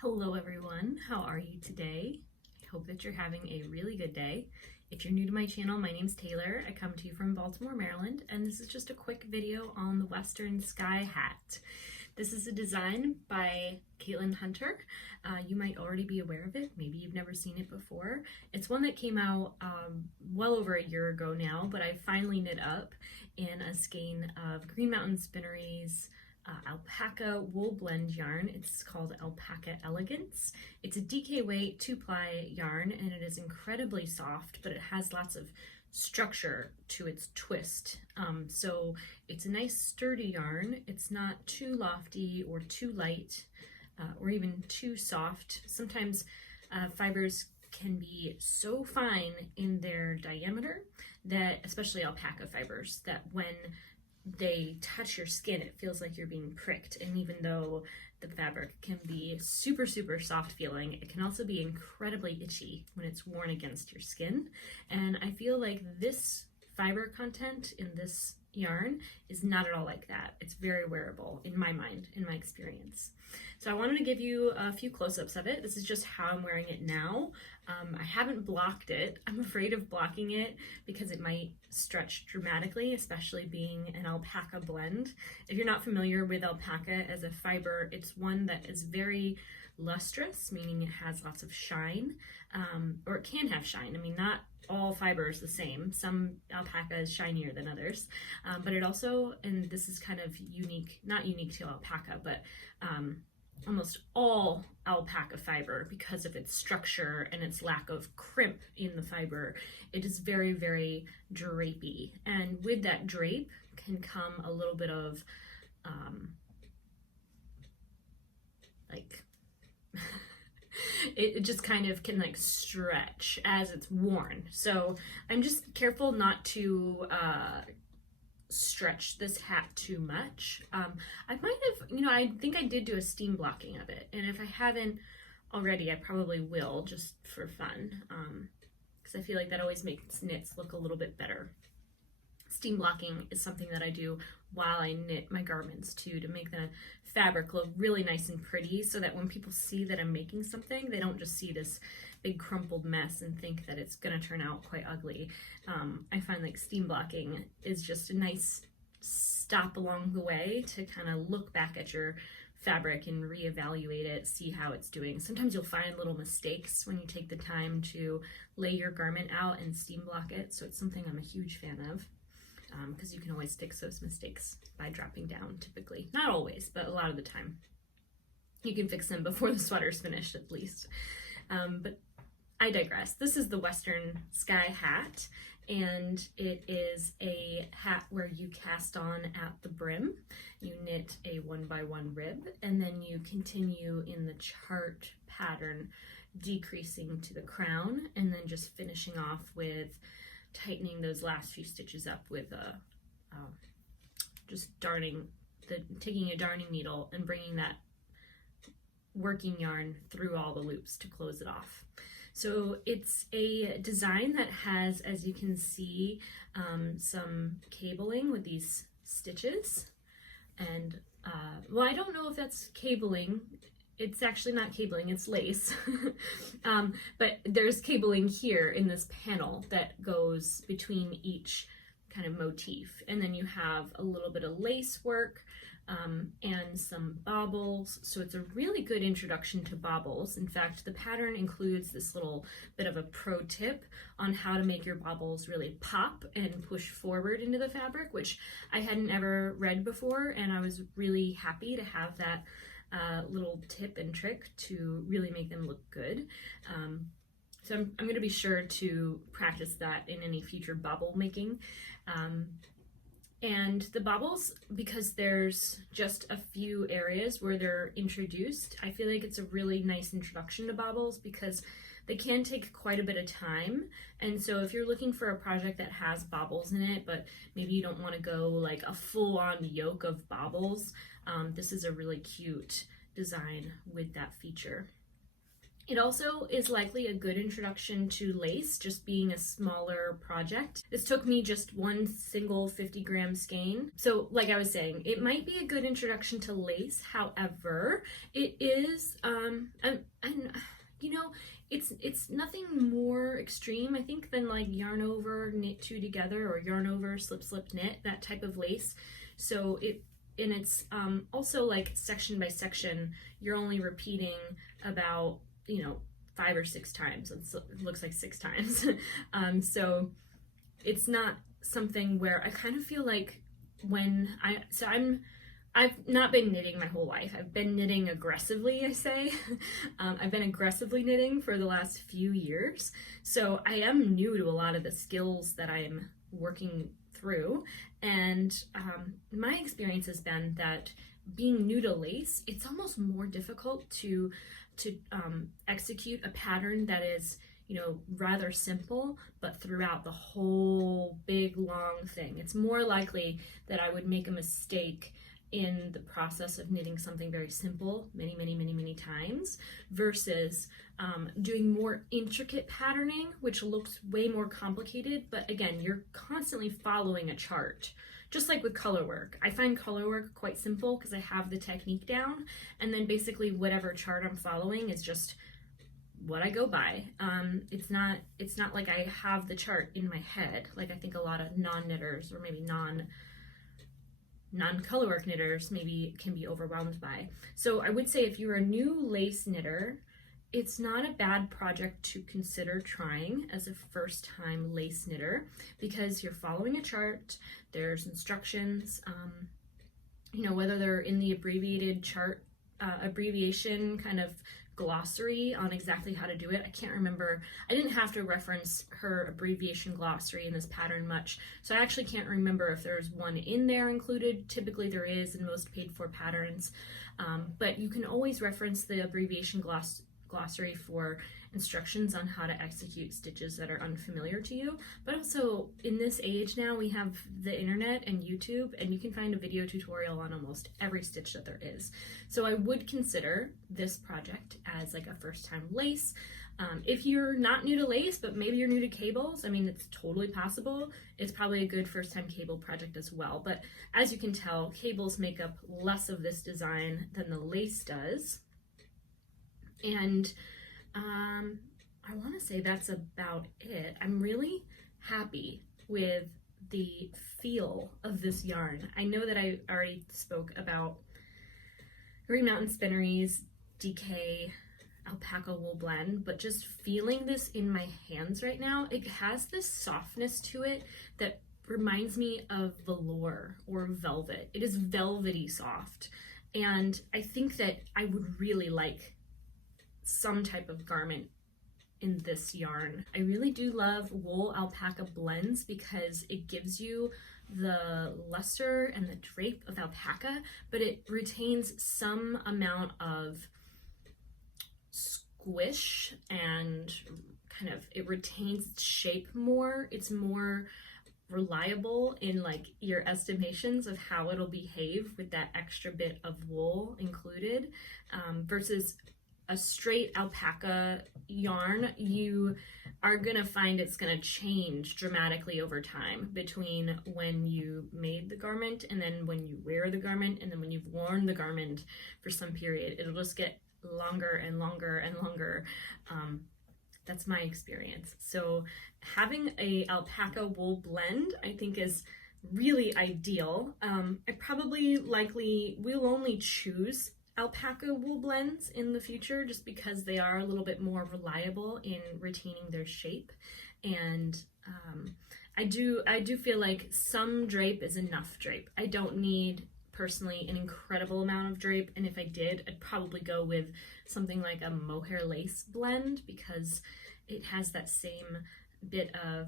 Hello everyone, how are you today? I hope that you're having a really good day. If you're new to my channel, my name's Taylor. I come to you from Baltimore, Maryland, and this is just a quick video on the Western Sky Hat. This is a design by Caitlin Hunter. You might already be aware of it. Maybe you've never seen it before. It's one that came out well over a year ago now, but I finally knit up in a skein of Green Mountain Spinnery's alpaca wool blend yarn. It's called Alpaca Elegance. It's a DK weight 2-ply yarn, and it is incredibly soft, but it has lots of structure to its twist. So it's a nice sturdy yarn. It's not too lofty or too light or even too soft. Sometimes fibers can be so fine in their diameter that, especially alpaca fibers, that when they touch your skin, it feels like you're being pricked. And even though the fabric can be super soft feeling, it can also be incredibly itchy when it's worn against your skin. And I feel like this fiber content in this yarn is not at all like that. It's very wearable in my mind, in my experience. So I wanted to give you a few close-ups of it. This is just how I'm wearing it now. I haven't blocked it. I'm afraid of blocking it because it might stretch dramatically, especially being an alpaca blend. If you're not familiar with alpaca as a fiber, it's one that is very lustrous, meaning it has lots of shine, or it can have shine. I mean, not all fiber is the same. Some alpaca is shinier than others, but it also, and this is kind of unique, not unique to alpaca, but almost all alpaca fiber, because of its structure and its lack of crimp in the fiber, it is very drapey. And with that drape can come a little bit of like it just kind of can like stretch as it's worn. So I'm just careful not to stretch this hat too much. I might have, I think I did do a steam blocking of it, and if I haven't already, I probably will, just for fun, because I feel like that always makes knits look a little bit better. Steam blocking is something that I do while I knit my garments too, to make the fabric look really nice and pretty, so that when people see that I'm making something, they don't just see this big crumpled mess and think that it's gonna turn out quite ugly. I find like steam blocking is just a nice stop along the way to kind of look back at your fabric and reevaluate it, see how it's doing. Sometimes you'll find little mistakes when you take the time to lay your garment out and steam block it, so it's something I'm a huge fan of. Because you can always fix those mistakes by dropping down, typically. Not always, but a lot of the time. You can fix them before the sweater's finished, at least. But I digress. This is the Western Sky Hat, and it is a hat where you cast on at the brim. You knit a 1x1 rib, and then you continue in the chart pattern, decreasing to the crown, and then just finishing off with tightening those last few stitches up with just taking a darning needle and bringing that working yarn through all the loops to close it off. So it's a design that has, as you can see, some cabling with these stitches, and well, I don't know if that's cabling. It's actually not cabling, it's lace. But there's cabling here in this panel that goes between each kind of motif. And then you have a little bit of lace work and some baubles. So it's a really good introduction to baubles. In fact, the pattern includes this little bit of a pro tip on how to make your baubles really pop and push forward into the fabric, which I hadn't ever read before, and I was really happy to have that little tip and trick to really make them look good. So I'm going to be sure to practice that in any future bauble making. And the baubles, because there's just a few areas where they're introduced, I feel like it's a really nice introduction to baubles because they can take quite a bit of time. And so if you're looking for a project that has baubles in it, but maybe you don't want to go like a full-on yoke of baubles, this is a really cute design with that feature. It also is likely a good introduction to lace, just being a smaller project. This took me just one single 50-gram skein. So like I was saying, it might be a good introduction to lace. However, it is, it's nothing more extreme, I think, than like yarn over, knit two together, or yarn over, slip, slip, knit, that type of lace. So it's also like section by section, you're only repeating about 5 or 6 times. It looks like 6 times. So it's not something where I kind of feel like I've not been knitting my whole life. I've been knitting aggressively, I say. I've been aggressively knitting for the last few years. So I am new to a lot of the skills that I am working through. And my experience has been that being new to lace, it's almost more difficult to execute a pattern that is, rather simple, but throughout the whole big long thing. It's more likely that I would make a mistake in the process of knitting something very simple many times versus doing more intricate patterning, which looks way more complicated. But again, you're constantly following a chart. Just like with color work, I find color work quite simple because I have the technique down, and then basically whatever chart I'm following is just what I go by. It's not like I have the chart in my head, like I think a lot of non-knitters or maybe non-color work knitters maybe can be overwhelmed by. So I would say if you're a new lace knitter, it's not a bad project to consider trying as a first-time lace knitter because you're following a chart, there's instructions, whether they're in the abbreviated chart, abbreviation kind of glossary on exactly how to do it. I can't remember. I didn't have to reference her abbreviation glossary in this pattern much, so I actually can't remember if there's one in there included. Typically there is in most paid-for patterns, but you can always reference the abbreviation glossary for instructions on how to execute stitches that are unfamiliar to you. But also in this age now, we have the internet and YouTube, and you can find a video tutorial on almost every stitch that there is. So I would consider this project as like a first-time lace. If you're not new to lace, but maybe you're new to cables, I mean, it's totally possible. It's probably a good first-time cable project as well. But as you can tell, cables make up less of this design than the lace does. And I want to say that's about it. I'm really happy with the feel of this yarn. I know that I already spoke about Green Mountain Spinnery's DK Alpaca Wool Blend, but just feeling this in my hands right now, it has this softness to it that reminds me of velour or velvet. It is velvety soft, and I think that I would really like some type of garment in this yarn. I really do love wool alpaca blends because it gives you the luster and the drape of alpaca, but it retains some amount of squish and kind of, it retains its shape more. It's more reliable in like your estimations of how it'll behave with that extra bit of wool included, versus a straight alpaca yarn. You are gonna find it's gonna change dramatically over time between when you made the garment and then when you wear the garment and then when you've worn the garment for some period. It'll just get longer and longer and longer. That's my experience. So having a alpaca wool blend, I think, is really ideal. I probably likely will only choose alpaca wool blends in the future just because they are a little bit more reliable in retaining their shape, and I do feel like some drape is enough drape. I don't need personally an incredible amount of drape, and if I did, I'd probably go with something like a mohair lace blend because it has that same bit of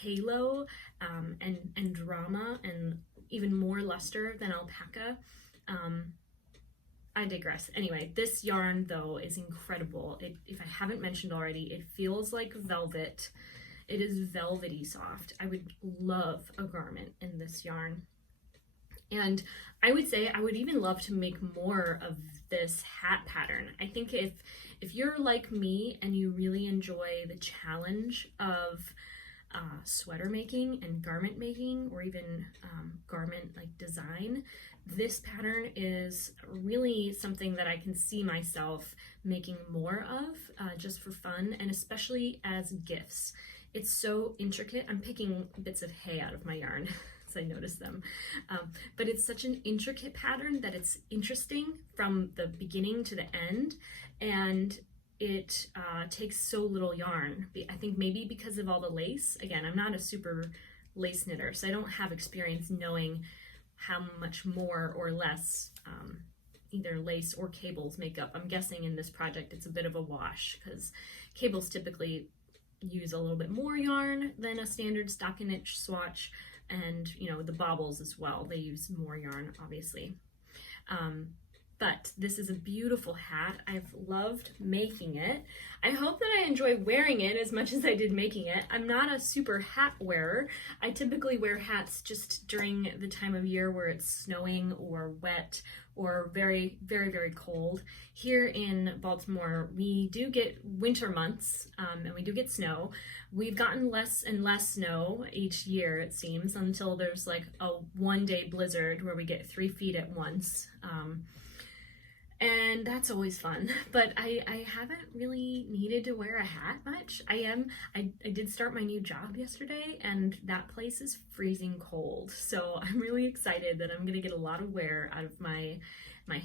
halo and drama and even more luster than alpaca. I digress. Anyway, this yarn though is incredible. If I haven't mentioned already, it feels like velvet. It is velvety soft. I would love a garment in this yarn. And I would say I would even love to make more of this hat pattern. I think if you're like me and you really enjoy the challenge of sweater making and garment making, or even garment like design, this pattern is really something that I can see myself making more of just for fun, and especially as gifts. It's so intricate. I'm picking bits of hay out of my yarn as I notice them, but it's such an intricate pattern that it's interesting from the beginning to the end, and it takes so little yarn. I think maybe because of all the lace. Again, I'm not a super lace knitter, so I don't have experience knowing how much more or less either lace or cables make up. I'm guessing in this project it's a bit of a wash, because cables typically use a little bit more yarn than a standard stockinette swatch, and you know, the baubles as well, they use more yarn obviously. But this is a beautiful hat. I've loved making it. I hope that I enjoy wearing it as much as I did making it. I'm not a super hat wearer. I typically wear hats just during the time of year where it's snowing or wet or very, very, very cold. Here in Baltimore, we do get winter months and we do get snow. We've gotten less and less snow each year, it seems, until there's like a one-day blizzard where we get 3 feet at once. And that's always fun, but I haven't really needed to wear a hat much. I did start my new job yesterday, and that place is freezing cold, so I'm really excited that I'm gonna get a lot of wear out of my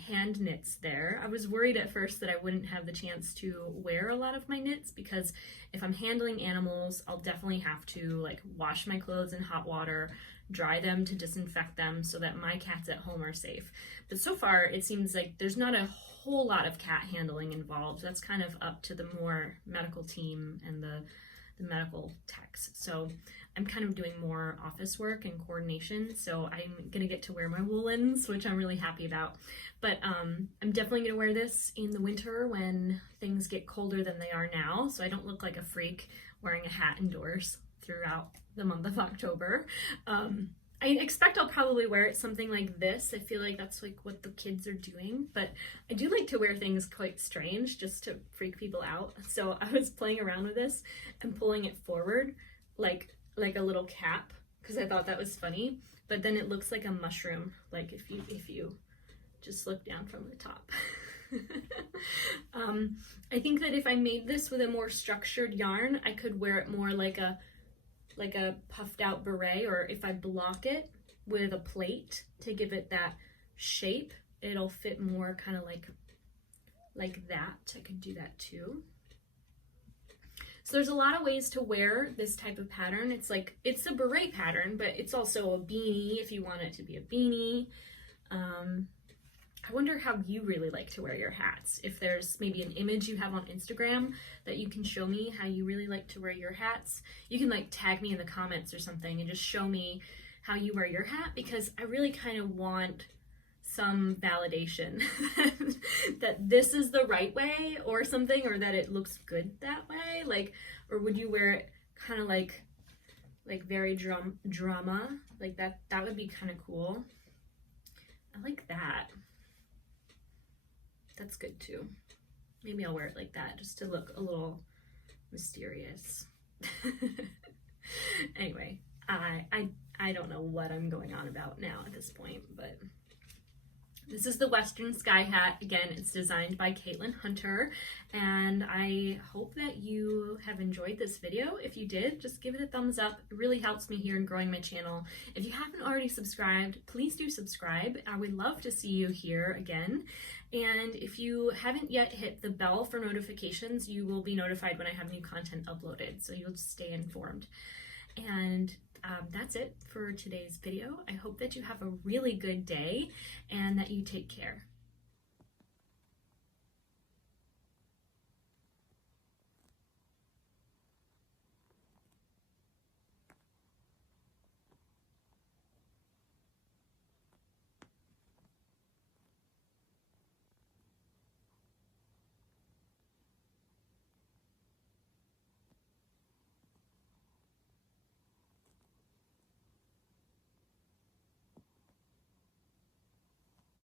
hand knits there. I was worried at first that I wouldn't have the chance to wear a lot of my knits, because if I'm handling animals, I'll definitely have to like wash my clothes in hot water, dry them to disinfect them so that my cats at home are safe. But so far it seems like there's not a whole lot of cat handling involved. That's kind of up to the more medical team and the medical techs. So I'm kind of doing more office work and coordination, so I'm gonna get to wear my woolens, which I'm really happy about. But I'm definitely gonna wear this in the winter when things get colder than they are now, so I don't look like a freak wearing a hat indoors throughout the month of October. I expect I'll probably wear it something like this. I feel like that's like what the kids are doing, but I do like to wear things quite strange just to freak people out. So I was playing around with this and pulling it forward like a little cap, because I thought that was funny, but then it looks like a mushroom, like if you just look down from the top. I think that if I made this with a more structured yarn, I could wear it more like a puffed out beret, or if I block it with a plate to give it that shape, it'll fit more kind of like that. I could do that too. So there's a lot of ways to wear this type of pattern. It's a beret pattern, but it's also a beanie if you want it to be a beanie. I wonder how you really like to wear your hats. If there's maybe an image you have on Instagram that you can show me how you really like to wear your hats. You can like tag me in the comments or something and just show me how you wear your hat, because I really kind of want some validation that this is the right way or something, or that it looks good that way. Like, or would you wear it kind of like very drama like that? That would be kind of cool. I like that. That's good too. Maybe I'll wear it like that just to look a little mysterious. Anyway, I don't know what I'm going on about now at this point, but this is the Western Sky hat. Again, it's designed by Caitlin Hunter, and I hope that you have enjoyed this video. If you did, just give it a thumbs up. It really helps me here in growing my channel. If you haven't already subscribed, please do subscribe. I would love to see you here again. And if you haven't yet hit the bell for notifications, you will be notified when I have new content uploaded, so you'll just stay informed. And that's it for today's video. I hope that you have a really good day and that you take care.